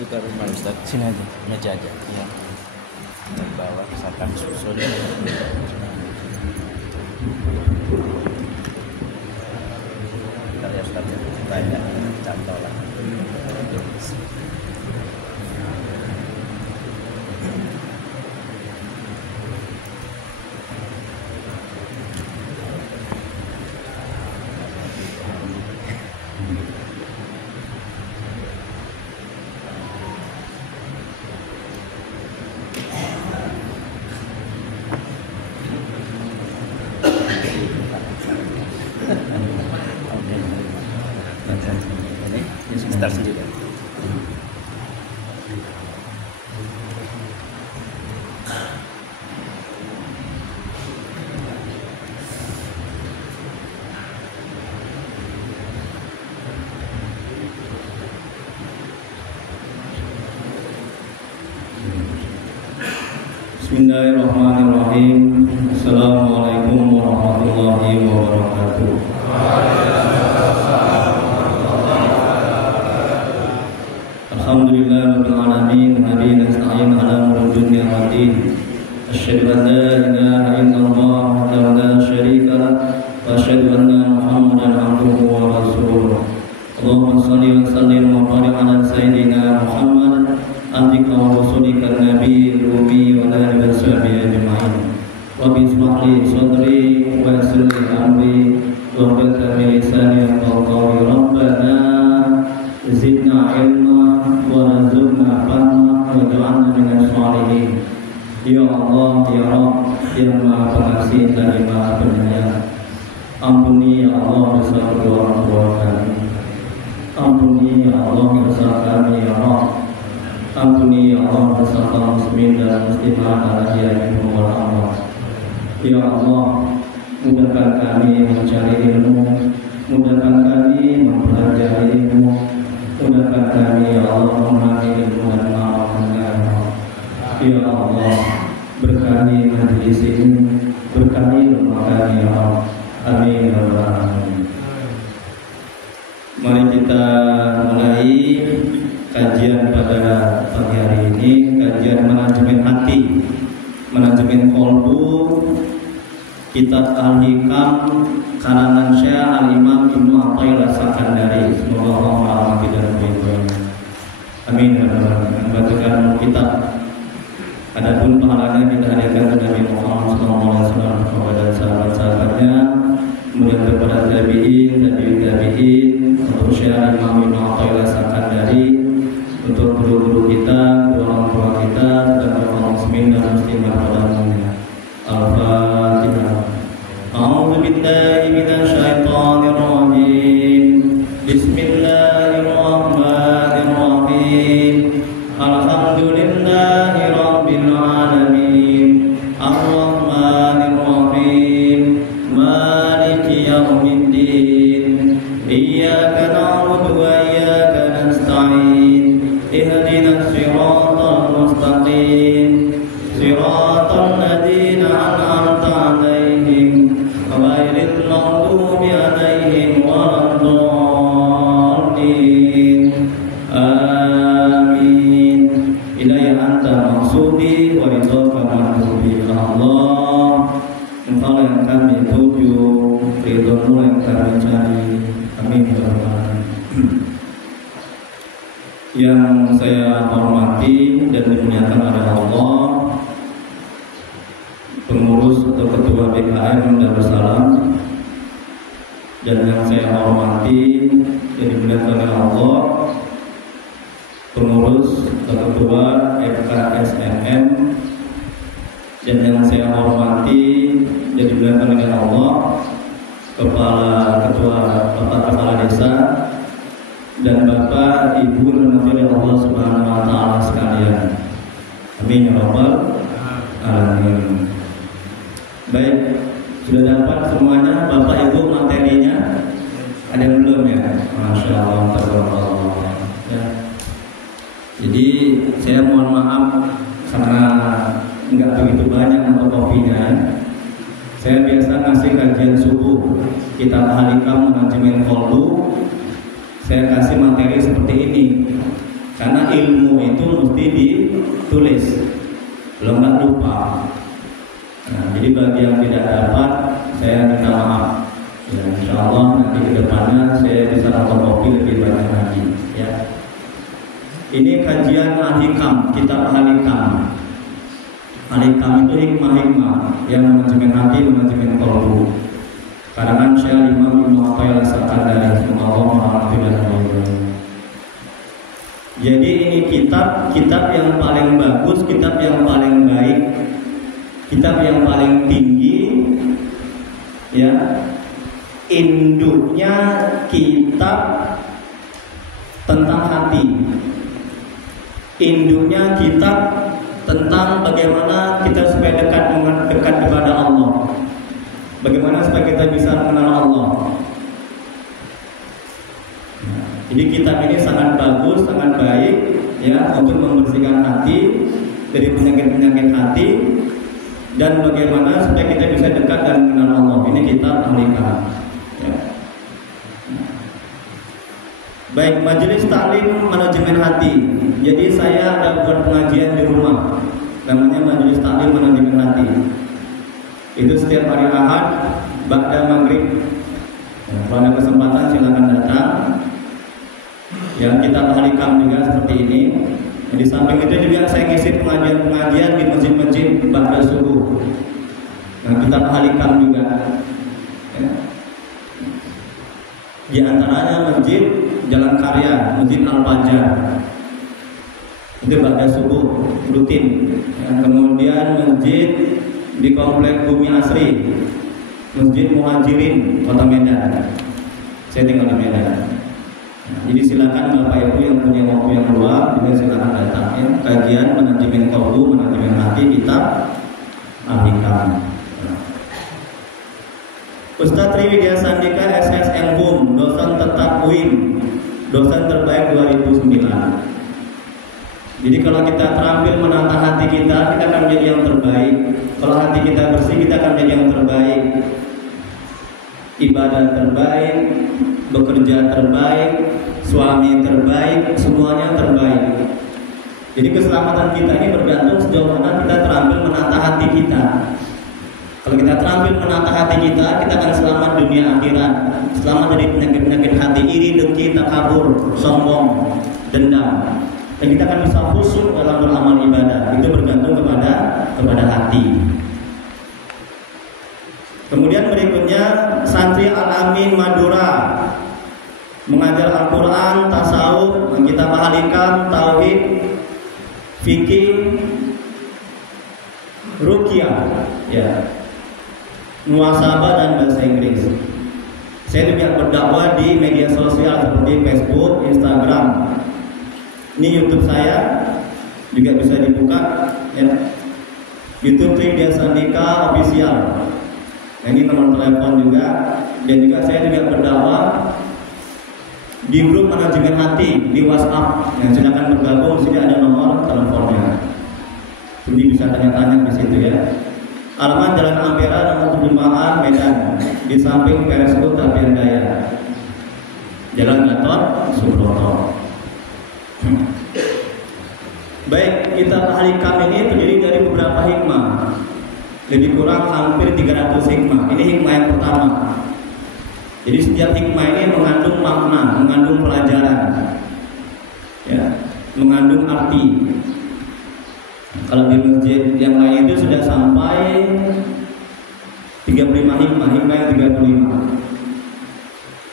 lagi ke rumah Ustaz. Sini aja. Meja aja. Ya. Dari bawah misalkan susun. Bentar ya Ustaz. Banyak cantolan. Ini start sendiri. Bismillahirrahmanirrahim. Assalamualaikum warahmatullahi wabarakatuh. Alhamdulillahirabbil alamin, hadi nasta'in ala umuri dunya waddin. Asyhadu an la ilaha illallah wahdahu la syarika lah wa asyhadu anna Muhammadan abduhu wa rasuluh. Allahumma shalli wa sallim wa barik ala sayyidina Muhammad abdika wa rasulika nabiyil ummi wa ala alihi washabihi ajma'in. Rabbi ishrah li sadri wa yassir li amri wa hlul min lisani yafqahu qawli. Rabbana zidna ilma wa rzuqna fahma waj'alna minasy shalihin. Ya Allah, ya Rabb, yang Maha Pengasih dan Maha Penyayang, ampuni ya Allah dosa kedua orang tua kami. Ampuni ya Allah dosa kami ya Rabb. Ampuni ya Allah dosa kaum muslimin dan muslimat al-ahya'i wal amwat. Ya Allah, mudahkan kami mencari ilmu, mudahkan kami mempelajari ilmu, mudahkan kami ya Allah memahami ilmu dan mengamalkannya. Ya Allah, berkahi majelis ini, berkahi rumah kami ya Allah. Amin ya rabbal alamin. Mari kita mulai kajian pada pagi hari ini, kajian manajemen hati, manajemen kolbu, kitab Al-Hikam karangan Syekh Al-Imam Ibnu Athaillah As-Sakandari. Semoga Allah merahmati dan memberikannya. Amin ya rabbal alamin. Membacakan kitab. Adapun pahalanya kita hadirkan kepada Nabi Muhammad SAW kepada sahabat-sahabatnya, kemudian kepada tabi'in, untuk Syekh Al-Imam Ibnu Athaillah As-Sakandari, untuk guru-guru kita, guru orang tua kita, dan kaum muslimin dan muslimat pada umumnya. Al-Fatihah. A'udzu billahi minasy syaithanir rajim. Bismillahirrahmanirrahim. Alhamdulillahi rabbil alamin. Ar-Rahmanir Rahim. Maliki yaumiddin. Iyyaka na'budu wa iyyaka nasta'in. Ihdinas siratal mustaqim. Siratal ladzina an'amta 'alaihim ghairil maghdubi 'alaihim waladdallin. Amin. Ilaihi anta maqsudi wa ridhaka mahbubi. Allah, Engkau yang kami tuju, ridhomu yang kami cari. Amin ya rabbal alamin. Yang saya hormati dan dimuliakan adalah Allah, pengurus atau ketua BKM Darussalam, dan yang saya hormati dan dimuliakan oleh Allah, pengurus atau ketua FKSNM, dan yang saya hormati dan dimuliakan oleh Allah, Bapak Kepala Desa, dan Bapak Ibu dan Allah Subhanahu wa taala sekalian. Amin ya rabbal alamin. Baik, sudah dapat semuanya Bapak Ibu materinya? Ada yang belum ya? Masya Allah, tabarakallah. Ya. Jadi saya mohon maaf karena nggak begitu banyak untuk kopinya. Saya biasa ngasih kajian subuh, kitab Al-Hikam manajemen kolbu. Saya kasih materi seperti ini. Karena ilmu itu mesti ditulis, kalau nggak lupa. Nah, jadi bagi yang tidak dapat, saya minta maaf. Ya, insya Allah nanti ke depannya saya bisa fotokopi lebih banyak lagi. Ya. Ini kajian Al-Hikam, kitab Al-Hikam. Al-Hikam itu hikmah-hikmah yang manajemen hati, manajemen kalbu. Karangan Syekh Imam Ibnu Athaillah As-Sakandari, semoga Allah merahmati. Jadi ini kitab yang paling bagus, kitab yang paling baik, kitab yang paling tinggi, ya. Induknya kitab tentang hati. Induknya kitab tentang bagaimana kita supaya dekat kepada Allah. Bagaimana supaya kita bisa mengenal Allah. Jadi kitab ini sangat bagus, sangat baik, ya, untuk membersihkan hati dari penyakit-penyakit hati dan bagaimana supaya kita bisa dekat dan mengenal Allah. Ini kitab Al-Hikam. Ya. Baik, majelis taklim manajemen hati. Jadi saya ada buat pengajian di rumah, namanya majelis taklim manajemen hati. Itu setiap hari Ahad, ba'da maghrib. Ya, kalau ada kesempatan silakan datang. Ya, kita Al-Hikam juga seperti ini. Di samping itu juga saya ngisi pengajian-pengajian di masjid-masjid ba'da subuh. Nah, kita Al-Hikam juga. Ya. Di antaranya masjid Jalan Karya, Masjid Al-Fajar. Itu ba'da subuh rutin. Ya, kemudian masjid di Komplek Bumi Asri, Masjid Muhajirin, Kota Medan. Saya tinggal di Medan. Jadi silakan Bapak Ibu yang punya waktu yang luang juga silakan datang, ya. Kajian manajemen kalbu, manajemen hati, kitab Al-Hikam. Ustadz Triwidya Sandika SSM BUM, dosen tetap UIN, dosen terbaik 2009. Jadi kalau kita terampil menata hati kita akan menjadi yang terbaik. Kalau hati kita bersih, kita akan menjadi yang terbaik. Ibadah terbaik, bekerja terbaik, suami terbaik, semuanya terbaik. Jadi keselamatan kita ini bergantung sejauh mana kita terampil menata hati kita. Kalau kita terampil menata hati kita akan selamat dunia akhirat, selamat dari penyakit-penyakit hati, iri, dengki, takabur, sombong, dendam. Dan kita akan bisa khusyuk dalam beramal ibadah. Itu bergantung kepada hati. Kemudian berikutnya Santri Al-Amin Madura, mengajar Al-Quran, tasawuf, kitab Al-Hikam, tauhid, fikih, ruqyah, ya, muhasabah dan bahasa Inggris. Saya juga berdakwah di media sosial seperti Facebook, Instagram. Ini YouTube saya juga bisa dibuka, ya. YouTube Triwidya Sandika Official. Nah, ini nomor telepon juga. Dan juga saya juga berdakwah di grup manajemen hati di WhatsApp. Yang silakan bergabung, di sini ada nomor teleponnya. Jadi bisa tanya-tanya di situ, ya. Alamat Jalan Ampera nomor 75A Medan, di samping PRSU Tapian Daya, Jalan Gatot Subroto. Baik, kitab Al-Hikam ini terdiri dari beberapa hikmah. Lebih kurang hampir 300 hikmah. Ini hikmah yang pertama. Jadi setiap hikmah ini mengandung makna, mengandung pelajaran, ya, mengandung arti. Kalau di masjid yang lain itu sudah sampai 35 hikmah, hikmah yang 35.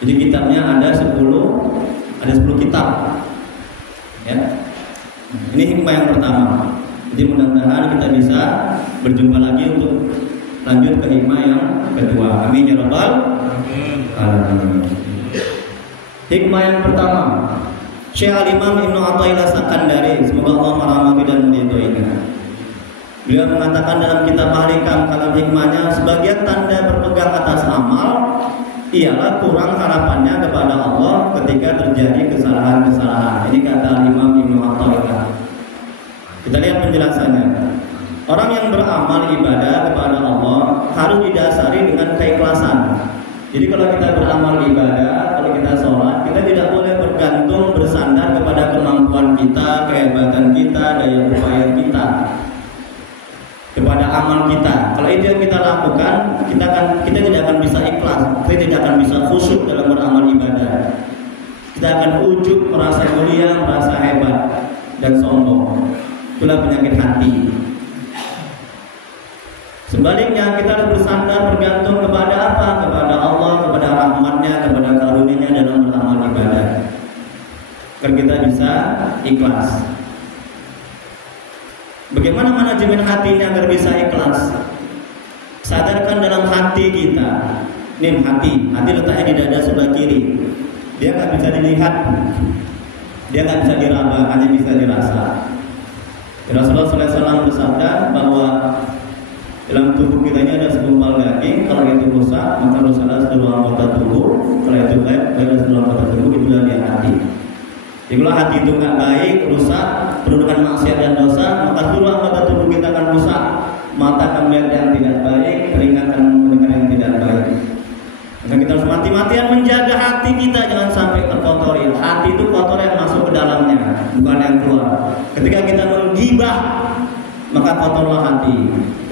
Jadi kitabnya ada 10 kitab. Ya. Ini hikmah yang pertama. Jadi mudah-mudahan kita bisa berjumpa lagi untuk lanjut ke hikmah yang kedua. Amin ya rabbal alamin. Hikmah yang pertama, Syekh Al-Imam Ibnu Athaillah As-Sakandari, semoga Allah merahmati dan meridhoinya. Beliau mengatakan dalam kitab Al-Hikam, dalam hikmahnya, sebagian tanda berpegang atas amal ialah kurang harapannya kepada Allah ketika terjadi kesalahan-kesalahan. Ini kata Imam Ibnu Athaillah. Kita lihat penjelasannya. Orang yang beramal ibadah kepada Allah harus didasari dengan keikhlasan. Jadi kalau kita beramal ibadah, kalau kita sholat, kita tidak boleh bergantung bersandar kepada kemampuan kita, kehebatan kita, daya upaya kita, kepada amal kita. Kalau itu yang kita lakukan, kita tidak akan bisa ikhlas, kita tidak akan bisa khusyuk dalam beramal ibadah. Kita akan ujub, merasa mulia, merasa hebat dan sombong. Itulah penyakit hati. Sebaliknya kita harus bersandar bergantung kepada apa? Kepada Allah, kepada rahmatnya, kepada karunia-Nya dalam beramal ibadah. Agar kita bisa ikhlas. Bagaimana manajemen hatinya agar bisa ikhlas? Sadarkan dalam hati kita. Ini hati letaknya di dada sebelah kiri. Dia nggak bisa dilihat, dia nggak bisa diraba, hanya bisa dirasa. Rasulullah SAW bersabda bahwa dalam tubuh kita ini ada segumpal daging. Kalau itu rusak, maka rusaklah seluruh anggota tubuh. Kalau itu baik, baiklah seluruh anggota tubuh. Itulah dia hati. Jadi kalau hati itu nggak baik, rusak, penuh dengan maksiat dan dosa, maka seluruh anggota tubuh kita akan rusak. Mata akan melihat yang tidak baik, telinga akan mendengar yang tidak baik. Maka kita harus mati-matian menjaga hati kita, jangan sampai terkotori. Hati itu kotor yang masuk ke dalamnya, bukan yang keluar. Ketika kita menggibah, maka kotorlah hati.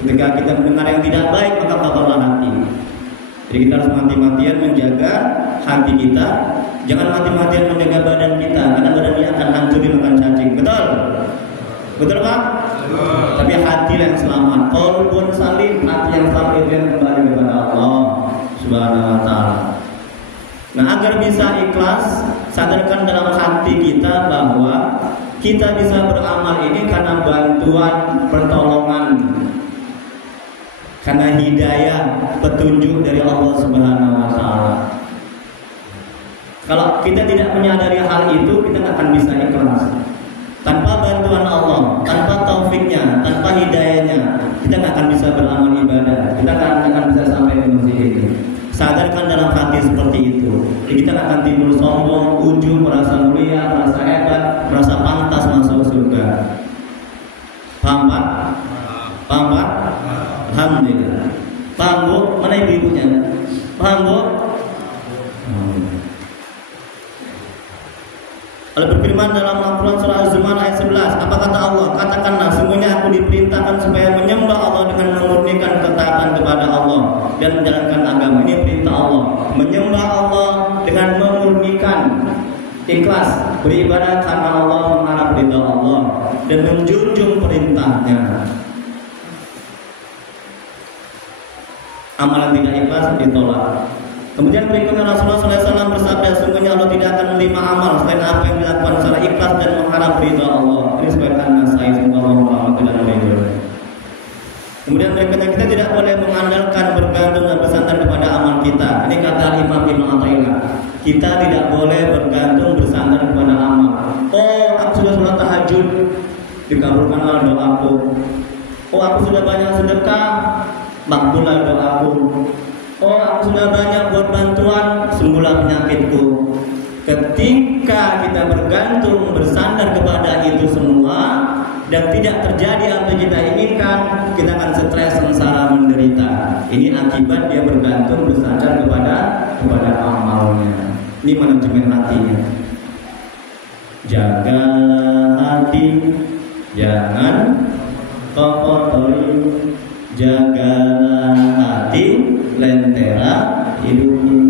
Ketika kita mendengar yang tidak baik, maka kotorlah hati. Jadi kita harus mati-matian menjaga hati kita. Jangan mati-matian menjaga badan kita, karena badan ini akan hancur dimakan cacing. Betul? Betul Pak? Tapi hati yang selamat. Qalbun salim, hati yang selamat itu yang kembali kepada Allah Subhanahu wa ta'ala. Nah, agar bisa ikhlas, sadarkan dalam hati kita bahwa kita bisa beramal ini karena bantuan, pertolongan, karena hidayah, petunjuk dari Allah Subhanahu wa ta'ala. Kalau kita tidak menyadari hal itu, kita tidak akan bisa ikhlas. Tanpa bantuan Allah, tanpa taufiknya, tanpa hidayahnya, kita tidak akan bisa beramal ibadah. Kita akan bisa sampai ke masjid ini. Sadarkan dalam hati seperti itu. Jadi kita akan timbul sombong, ujub, merasa mulia, merasa hebat, merasa pantas masuk surga. Paham Pak? Paham Pak? Alhamdulillah. Paham Bu? Mana ibu-ibunya? Paham Bu? Allah berfirman dalam Al-Quran surah Az-Zumar ayat 11. Apa kata Allah? Katakanlah, sungguhnya aku diperintahkan supaya menyembah Allah dengan memurnikan ketaatan kepada Allah dan menjalankan agama. Ini perintah Allah. Menyembah Allah dengan memurnikan, ikhlas beribadah karena Allah, mengharap ridha Allah dan menjunjung perintahnya. Amalan tidak ikhlas ditolak. Kemudian berikutnya Rasulullah SAW bersabda, sungguhnya Allah tidak akan menerima amal selain apa yang dilakukan secara ikhlas dan mengharap ridha Allah. Ini sebabkan Nasai sallallahu alaihi wasallam. Kemudian berikutnya kita tidak boleh mengandalkan, bergantung dan bersandar kepada amal kita. Ini kata Imam Ibnu Athaillah. Kita tidak boleh bergantung bersandar kepada amal. Oh, aku sudah sholat tahajud, dikabulkanlah doaku. Oh, aku sudah banyak sedekah, makbullah doaku. Oh, aku sudah banyak buat bantuan, sembuhlah penyakitku. Ketika kita bergantung, bersandar kepada itu semua dan tidak terjadi apa yang kita inginkan, kita akan stres, sengsara, menderita. Ini akibat dia bergantung, bersandar kepada amalnya. Ini manajemen hatinya. Jagalah hati, jangan kotori. Jagalah hati, lentera hidup ini.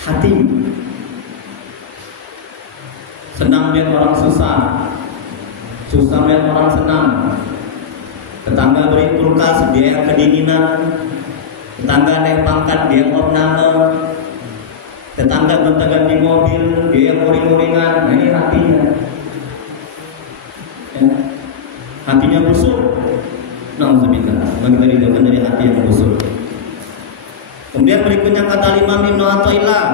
Hati senang lihat orang susah, susah lihat orang senang. Tetangga beri kulkas, dia yang kedinginan. Tetangga naik pangkat, dia yang opname. Tetangga gonta-ganti mobil, dia yang uring-uringan. Nah, ini hatinya ya. Hatinya busuk. Nauzubillah, bagi kita dijauhkan dari hati yang busuk. Kemudian berikutnya kata Imam Ibnu Athaillah,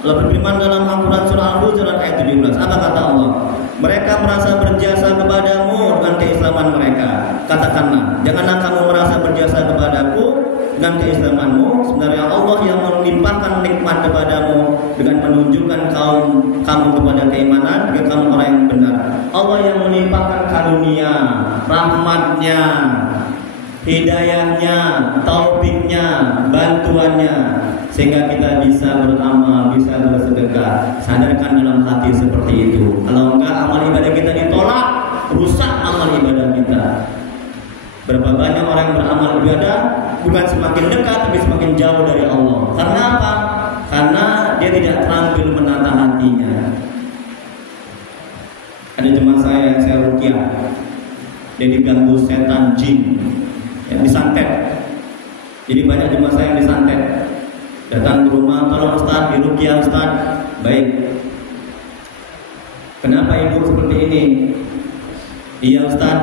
Allah berfirman dalam Al-Quran surah Al-Hujurat ayat 17. Apa kata Allah? Mereka merasa berjasa kepadamu dengan keislaman mereka. Katakanlah, janganlah kamu merasa berjasa kepadaku dengan keislamanmu. Sebenarnya Allah yang melimpahkan nikmat kepadamu dengan menunjukkan kamu kepada keimanan, jika kamu orang yang benar. Allah yang melimpahkan karunia, rahmatnya hidayahnya, taufiknya, bantuannya, sehingga kita bisa beramal, bisa bersedekah. Sadarkan dalam hati seperti itu. Kalau enggak, amal ibadah kita ditolak, rusak amal ibadah kita. Berapa banyak orang yang beramal ibadah bukan semakin dekat, tapi semakin jauh dari Allah. Karena apa? Karena dia tidak terampil menata hatinya. Ada teman saya yang saya ruqyah, dia diganggu setan jin, yang disantet. Jadi banyak jemaah saya yang disantet. Datang ke rumah, tolong Ustaz, diruqyah Ustaz. Baik. Kenapa ibu seperti ini? Iya Ustaz,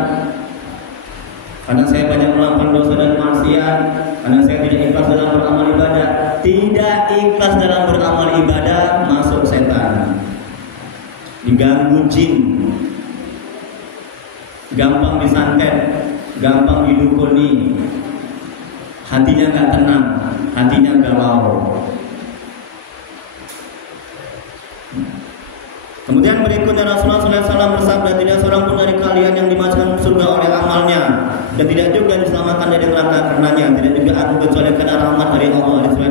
karena saya banyak melakukan dosa dan maksiat, karena saya tidak ikhlas dalam beramal ibadah. Tidak ikhlas dalam beramal ibadah, masuk setan, diganggu jin, gampang disantet, gampang didukuni, hatinya nggak tenang, hatinya galau. Kemudian berikutnya Rasulullah SAW bersabda, tidak seorang pun dari kalian yang dimasukkan surga oleh amalnya, dan tidak juga diselamatkan dari neraka karenanya. Tidak juga aku kecuali karena rahmat dari Allah. Disebut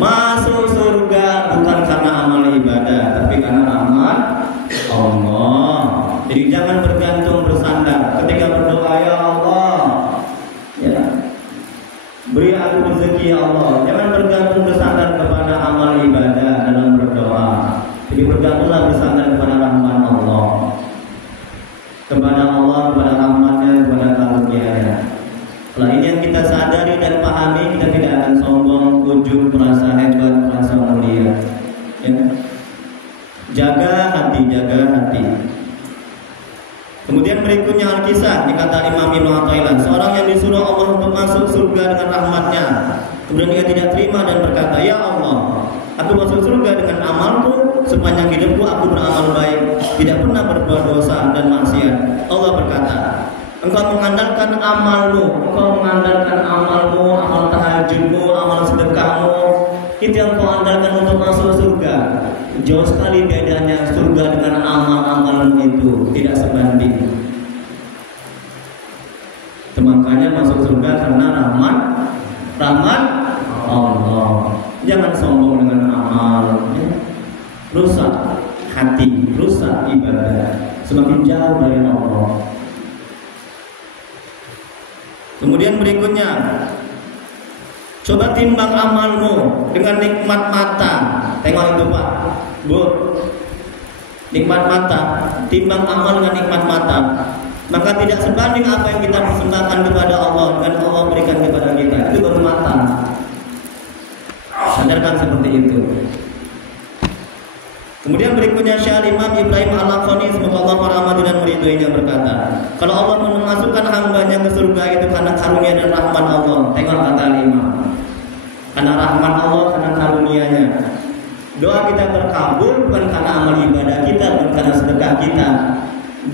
masuk surga bukan karena amal ibadah, tapi karena rahmat Allah. Jadi jangan bergantung bersandar ketika berdoa, ya Allah, ya, beri aku rezeki ya Allah. Jangan bergantung bersandar kepada amal ibadah dalam berdoa. Jadi bergantunglah bersandar kepada rahmat Allah, kepada Allah, kepada rahmatnya, kepada karunia-Nya. Kalau ini yang kita sadari dan pahami, kita tidak akan sombong, ujub, merasa hebat, merasa mulia. Ya. Jaga hati, jaga hati. Kemudian berikutnya Al-Kisah, dikata Imam Ibnu Athaillah, seorang yang disuruh Allah untuk masuk surga dengan rahmatnya, kemudian dia tidak terima dan berkata, ya Allah, aku masuk surga dengan amalku, sepanjang hidupku aku beramal baik, tidak pernah berbuat dosa dan maksiat. Allah berkata, engkau mengandalkan amalmu, amal tahajudmu, amal sedekahmu, itu yang kau andalkan untuk masuk surga. Jauh sekali bedanya surga dengan amal-amalan itu, tidak sebanding. Makanya masuk surga karena rahmat Allah. Jangan sombong dengan amal, ya. Rusak hati, rusak ibadah, semakin jauh dari Allah. Kemudian berikutnya, coba timbang amalmu dengan nikmat mata. Tengok itu Pak, Bu, nikmat mata. Timbang amal dengan nikmat mata, maka tidak sebanding apa yang kita persembahkan kepada Allah dan Allah berikan kepada kita. Itu baru mata. Sadarkan seperti itu. Kemudian berikutnya Syekh Imam Ibrahim Al-Laqani, semoga Allah merahmati dan meridhoinya, berkata, kalau Allah memasukkan hambanya ke surga itu karena karunia dan rahmat Allah. Tengok kata Imam, karena rahmat Allah, karena karunia-Nya. Doa kita terkabul bukan karena amal ibadah kita, bukan karena sedekah kita.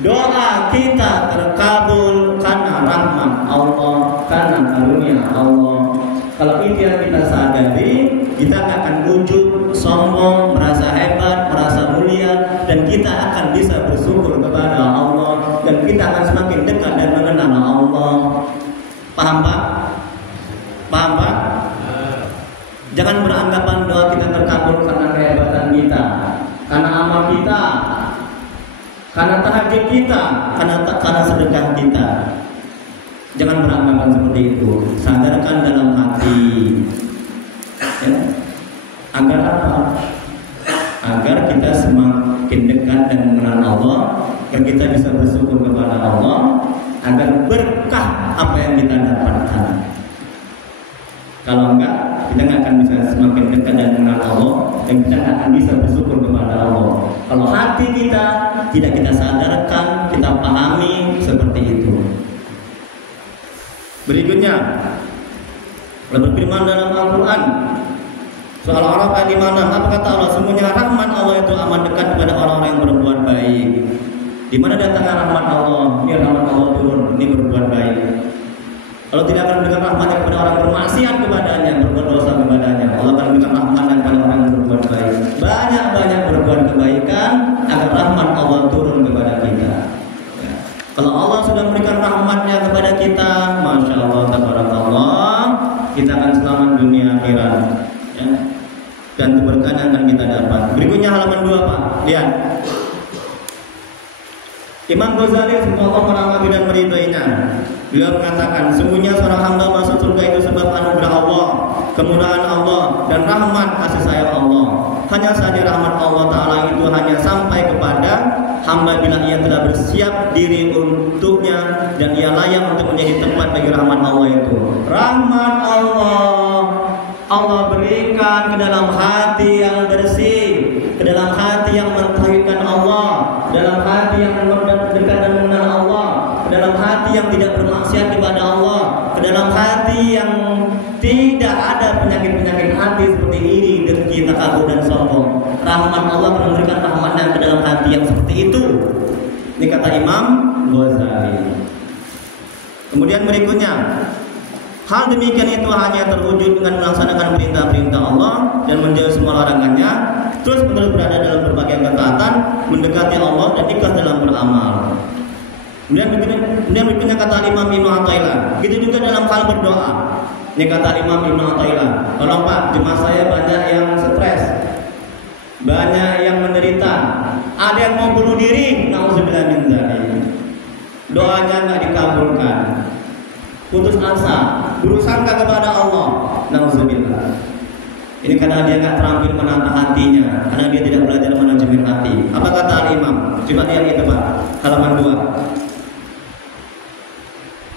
Doa kita terkabul karena rahmat Allah, karena karunia Allah. Kalau itu yang kita sadari, kita akan ujub, sombong, merasa hebat, merasa mulia, dan kita akan bisa bersyukur kepada Allah, dan kita akan semakin dekat dan mengenal Allah. Paham Pak? Paham Pak? Jangan beranggapan doa kita terkabul karena kehebatan kita, karena amal kita, karena tahajud kita, karena sedekah kita. Jangan beranggapan seperti itu. Sadarkan dalam hati, ya. Agar apa? Agar kita semakin dekat dan mengenal Allah, agar kita bisa bersyukur kepada Allah, agar berkah apa yang kita dapatkan. Kalau enggak, kita nggak akan bisa semakin dekat dan mengenal Allah, dan kita nggak akan bisa bersyukur kepada Allah. Kalau hati kita tidak kita sadarkan, kita pahami seperti itu. Berikutnya, Allah berfirman dalam Al-Quran, soal orang ayat 56, apa kata Allah? Semuanya rahmat Allah itu amat dekat kepada orang-orang yang berbuat baik. Di mana datangnya rahmat Allah? Biar rahmat Allah turun, ini berbuat baik. Allah tidak akan memberikan rahmatnya kepada orang yang bermaksiat kepadanya, berbuat dosa kepadanya. Allah akan memberikan rahmatnya kepada orang yang berbuat baik. Banyak-banyak berbuat kebaikan agar rahmat Allah turun kepada kita. Ya. Kalau Allah sudah memberikan rahmat rahmatnya kepada kita, Masya Allah, tabarakallah, kita akan selamat dunia akhirat, ya. Dan keberkahan akan kita dapat. Berikutnya halaman 2, Pak. Lihat. Imam Ghazali semoga merahmati dan meridhoinya. Beliau mengatakan, sungguhnya seorang hamba masuk surga itu sebab anugerah Allah, kemudahan Allah, dan rahmat kasih sayang Allah. Hanya saja rahmat Allah Ta'ala itu hanya sampai kepada hamba bila ia telah bersiap diri untuknya dan ia layak untuk menjadi tempat bagi rahmat Allah itu. Rahmat Allah berikan ke dalam hati yang bersih, ke dalam hati yang mentauhidkan Allah, dalam hati yang dekat dan mengenal Allah, ke dalam hati yang tidak bermaksiat kepada Allah, ke dalam hati yang tidak ada penyakit-penyakit hati seperti ini, dengki, takabur dan sombong. Rahmat Allah akan memberikan rahmatnya ke dalam hati yang seperti itu. Ini kata Imam Ghazali. Kemudian berikutnya, hal demikian itu hanya terwujud dengan melaksanakan perintah-perintah Allah dan menjauhi semua larangannya, terus menerus berada dalam berbagai ketaatan, mendekati Allah dan ikhlas dalam beramal. Kemudian berikutnya kata Imam Ibnu Athaillah, begitu juga dalam hal berdoa. Ini kata Imam Ibnu Athaillah, tolong Pak, jemaah saya banyak yang stres, banyak yang menderita, ada yang mau bunuh diri, nauzubillah min dzalik. Doanya nggak dikabulkan, putus asa, bersangka kepada Allah, nauzubillah. Ini karena dia nggak terampil menata hatinya, karena dia tidak belajar manajemen hati. Apa kata Imam? Coba lihat itu Pak, halaman 2.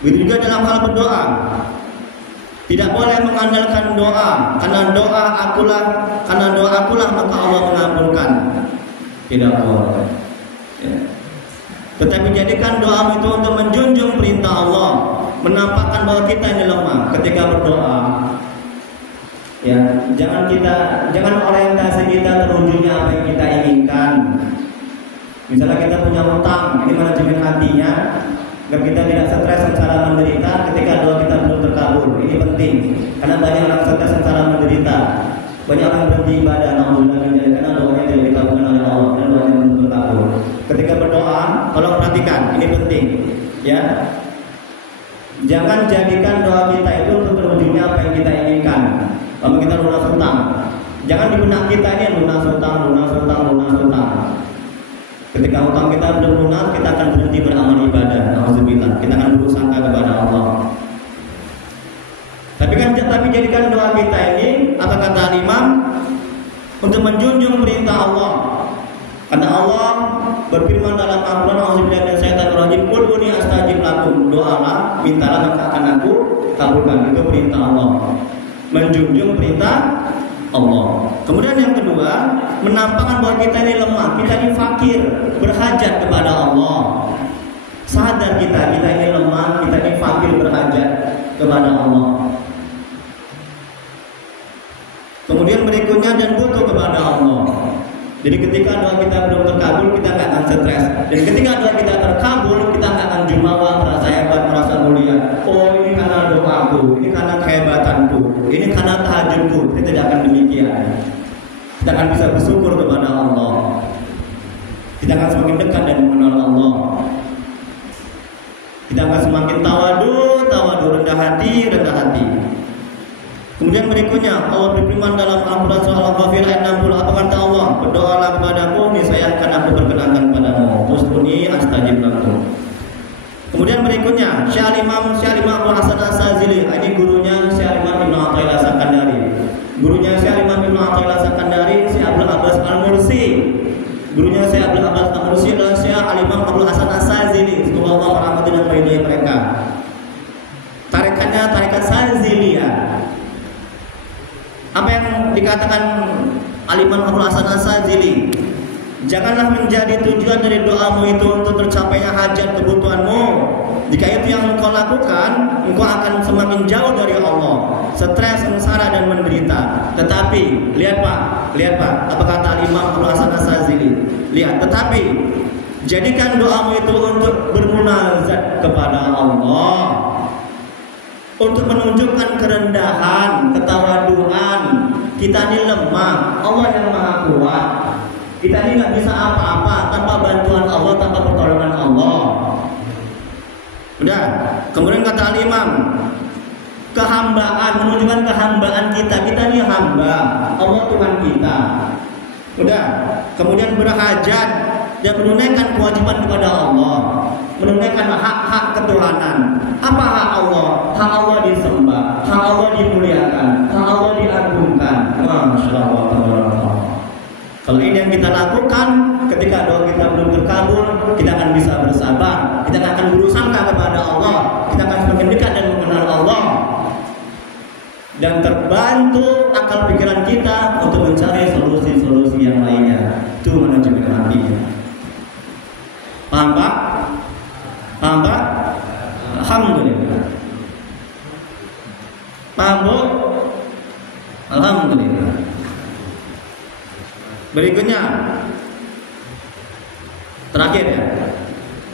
Begitu juga dalam hal berdoa, tidak boleh mengandalkan doa, karena doa akulah maka Allah mengabulkan. Tidak boleh. Ya. Tetapi jadikan doa itu untuk menjunjung perintah Allah, menampakkan bahwa kita ini lemah ketika berdoa. Ya, jangan orientasi kita terwujudnya apa yang kita inginkan. Misalnya kita punya hutang, ini manajemen hatinya, agar kita tidak stres secara menderita ketika doa kita belum terkabul. Ini penting, karena banyak orang stres secara menderita, banyak orang berhenti ibadah, karena doanya tidak dikabulkan oleh Allah dan doanya belum terkabul. Ketika berdoa, tolong perhatikan, ini penting, ya. Jangan jadikan doa kita itu untuk terwujudnya apa yang kita inginkan. Kalau kita lunas hutang, jangan di benak kita ini lunas hutang. Ketika hutang kita belum lunas, kita akan berhenti beramal ibadah. Alhamdulillah, kita akan berusaha kepada Allah. Tapi jadikan doa kita ini, apa kata Imam, untuk menjunjung perintah Allah. Karena Allah berfirman dalam Al-Quran, A'udzubillahi minasyaitonir rajim, ud'uni astajib lakum, doalah, mintalah maka akan aku kabulkan. Itu perintah Allah, menjunjung perintah Allah. Kemudian yang kedua, menampakkan bahwa kita ini lemah, kita ini fakir, berhajat kepada Allah. Sadar kita ini lemah, kita ini fakir, berhajat kepada Allah. Kemudian berikutnya, dan butuh kepada Allah. Jadi ketika doa kita belum terkabul, kita nggak akan stres. Dan ketika doa kita terkabul, kita nggak akan jumawa, merasa hebat, merasa mulia. Oh, ini karena doaku, ini karena kehebatanku, ini karena tahajudku. Kita tidak akan demikian. Kita akan bisa bersyukur kepada Allah. Kita akan semakin dekat dan mengenal Allah. Kita akan semakin tawadu, rendah hati. Kemudian berikutnya, Allah berfirman dalam Al-Quran surah Al-Ghafir ayat 60, apa kata Allah? Berdoalah kepadaku, niscaya akan aku perkenankan padamu. Ud'uni astajib lakum. Kemudian berikutnya, Syekh Imam Abdul Hasan As-Sazili, ini gurunya Syekh Imam Ibnu Athaillah Sakandari. Gurunya Syekh Imam Ibnu Athaillah Sakandari, Syekh Abdul Abbas Al-Mursi. Gurunya Syekh Abdul Abbas Al-Mursi adalah Syekh Imam Abdul Hasan As-Sazili. Semoga Allah merahmati dan meridai mereka. Tarekannya tarekat Saziliyah. Apa yang dikatakan Al-Imam Abdul Hasan As-Sazili, janganlah menjadi tujuan dari doamu itu untuk tercapainya hajat kebutuhanmu. Jika itu yang engkau lakukan, engkau akan semakin jauh dari Allah, stres, sengsara dan menderita. Tetapi lihat Pak, apa kata Imam Abdul Hasan As-Sazili? Lihat, tetapi jadikan doamu itu untuk bermunajat kepada Allah, untuk menunjukkan kerendahan, ketawaduan. Kita ini lemah, Allah yang maha kuat. Kita ini nggak bisa apa-apa tanpa bantuan Allah, tanpa pertolongan Allah. Udah. Kemudian kata al-Imam, kehambaan, menunjukkan kehambaan kita. Kita ini hamba, Allah Tuhan kita. Udah. Kemudian berhajat dan menunaikan kewajiban kepada Allah, menunaikan hak-hak ketuhanan. Apa hak Allah? Hak Allah disembah, hak Allah dimuliakan, hak Allah diagungkan. Masya Allah. Kalau ini yang kita lakukan, ketika doa kita belum terkabul, kita akan bisa bersabar, kita akan berusaha kepada Allah, kita akan semakin dekat dan mengenal Allah, dan terbantu akal pikiran kita untuk mencari solusi-solusi yang lainnya. Itu manajemen hatinya. Paham Pak? Paham Pak? Alhamdulillah. Paham Bu? Alhamdulillah. Berikutnya, terakhir ya,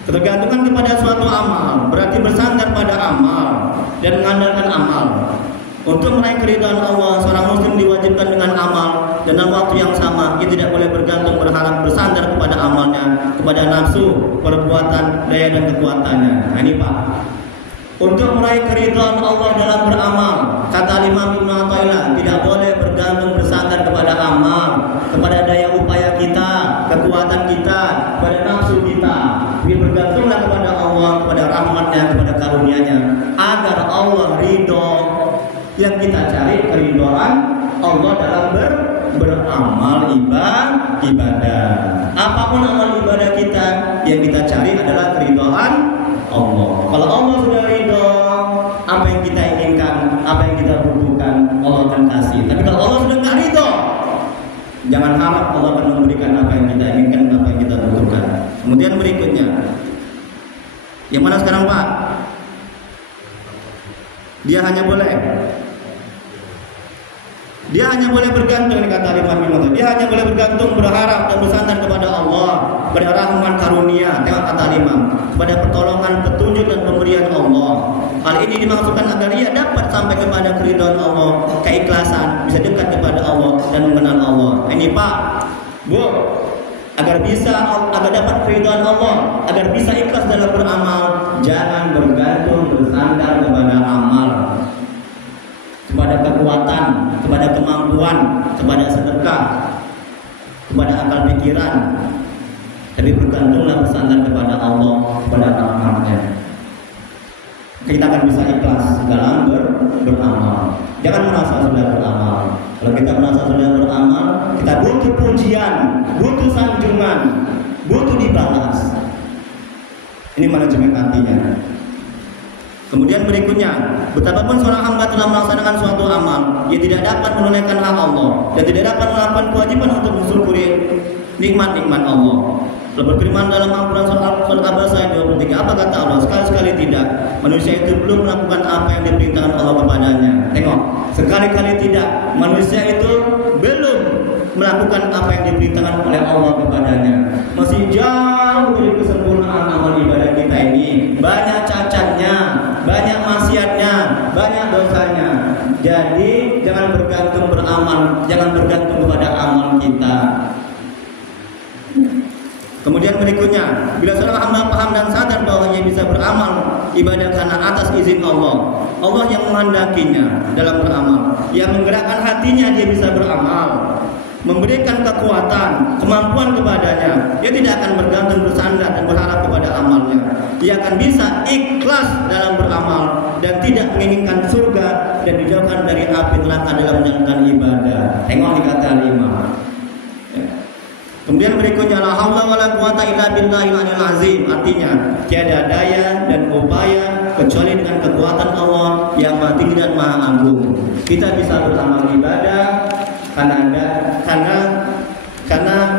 ketergantungan kepada suatu amal berarti bersandar pada amal dan mengandalkan amal. Untuk meraih keridhaan Allah, seorang muslim diwajibkan dengan amal, dan dalam waktu yang sama ia tidak boleh bergantung berharap bersandar kepada amalnya, kepada nafsu, perbuatan, daya dan kekuatannya. Nah ini Pak, untuk meraih keridhaan Allah dalam beramal, kata Imam Ibnu Athaillah, tidak boleh bergantung bersandar kepada amal, kepada daya upaya kita, kekuatan kita, kepada nafsu kita. Tapi bergantunglah kepada Allah, kepada rahmatnya, kepada karunia-Nya, agar Allah ridho. Yang kita cari keridhaan Allah dalam beramal ibadah. Apapun amal ibadah kita, yang kita cari adalah keridhaan Allah. Kalau Allah sudah ridho, apa yang kita inginkan, apa yang kita butuhkan, Allah akan kasih. Tapi kalau Allah sudah nggak ridho, jangan harap Allah akan memberikan apa yang kita inginkan, apa yang kita butuhkan. Kemudian berikutnya, yang mana sekarang Pak? Dia hanya boleh bergantung, ini kata Imam Ibnu Athaillah. Dia hanya boleh bergantung, berharap dan bersandar kepada Allah, kepada rahmat karunia. Tengok kata Imam, kepada pertolongan, petunjuk dan pemberian Allah. Hal ini dimaksudkan agar ia dapat sampai kepada keridhaan Allah, keikhlasan, bisa dekat kepada Allah dan mengenal Allah. Ini Pak, Bu, agar dapat keridhaan Allah, agar bisa ikhlas dalam beramal, jangan bergantung bersandar kepada amal, kepada kekuatan, kepada kemampuan, kepada sedekah, kepada akal pikiran. Tapi bergantunglah bersandar kepada Allah, kepada rahmatnya. Kita akan bisa ikhlas dalam beramal. Jangan merasa sudah beramal. Kalau kita merasa sudah beramal, kita butuh pujian, butuh sanjungan, butuh dibalas. Ini manajemen hatinya. Kemudian berikutnya, betapapun seorang hamba telah melaksanakan suatu amal, ia tidak dapat menunaikan hak Allah dan tidak dapat melakukan kewajiban untuk mensyukuri nikmat-nikmat Allah. Lalu berfirman dalam Al-Quran Surah Al-Abasa ayat 23, apa kata Allah? Sekali-sekali tidak, manusia itu belum melakukan apa yang diperintahkan Allah kepadanya. Tengok, sekali-kali tidak, manusia itu belum melakukan apa yang diperintahkan oleh Allah kepadanya. Masih jauh dari kesempurnaan amal ibadah kita ini. Banyak cacatnya, banyak maksiatnya, banyak dosanya. Jadi jangan bergantung beramal, jangan bergantung kepada amal kita. Kemudian berikutnya, bila seorang hamba paham dan sadar bahwa ia bisa beramal ibadah karena atas izin Allah, Allah yang menghendakinya dalam beramal, yang menggerakkan hatinya dia bisa beramal, memberikan kekuatan, kemampuan kepadanya, dia tidak akan bergantung bersandar dan berharap kepada amalnya. Dia akan bisa ikhlas dalam beramal dan tidak menginginkan surga dan dijauhkan dari api neraka dalam menjalankan ibadah. Tengok di kata 5. Kemudian berikutnya, la haula wala quwata illa billahil aliyil azim. Artinya, tiada daya dan upaya kecuali dengan kekuatan Allah yang Maha Tinggi dan Maha Agung. Kita bisa beramal ibadah karena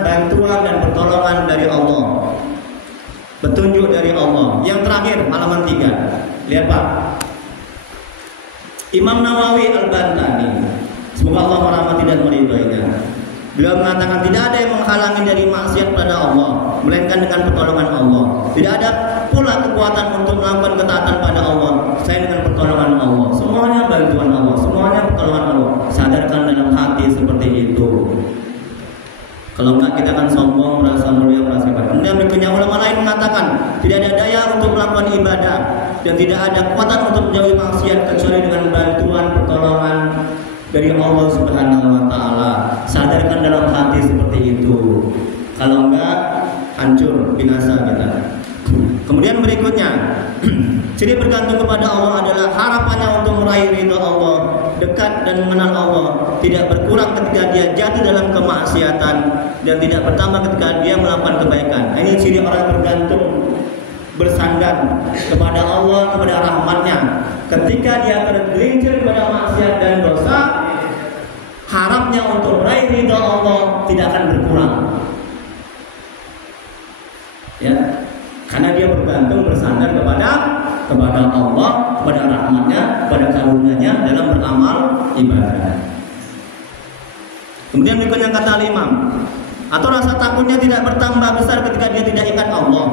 bantuan dan pertolongan dari Allah, petunjuk dari Allah. Yang terakhir, halaman 3. Lihat Pak, Imam Nawawi Al-Bantani, semoga Allah merahmati dan meridhoinya. Beliau mengatakan tidak ada yang menghalangi dari maksiat pada Allah, melainkan dengan pertolongan Allah. Tidak ada pula kekuatan untuk melakukan ketaatan pada Allah selain dengan pertolongan Allah. Semuanya bantuan Allah, semuanya pertolongan Allah. Sadarkan dalam hati seperti itu. Kalau enggak kita akan sombong, merasa mulia, merasa hebat. Kemudian berikutnya ulama lain mengatakan tangan, tidak ada daya untuk melakukan ibadah, dan tidak ada kekuatan untuk menjauhi maksiat kecuali dengan bantuan pertolongan dari Allah Subhanahu wa taala. Sadarkan dalam hati seperti itu. Kalau enggak, hancur, binasa kita. Kemudian berikutnya, ciri bergantung kepada Allah adalah harapannya untuk meraih ridha Allah, dekat dan mengenal Allah, tidak berkurang ketika dia jatuh dalam kemaksiatan, dan tidak bertambah ketika dia melakukan kebaikan. Ini ciri orang bergantung, bersandar kepada Allah, kepada rahmatnya. Ketika dia tergelincir kepada maksiat dan dosa, harapnya untuk meraih ridha Allah tidak akan berkurang. Ya, karena dia bergantung, bersandar kepada Allah, kepada rahmatnya, kepada karunia-Nya dalam beramal ibadah. Kemudian berikutnya kata Imam, atau rasa takutnya tidak bertambah besar ketika dia tidak ingat Allah.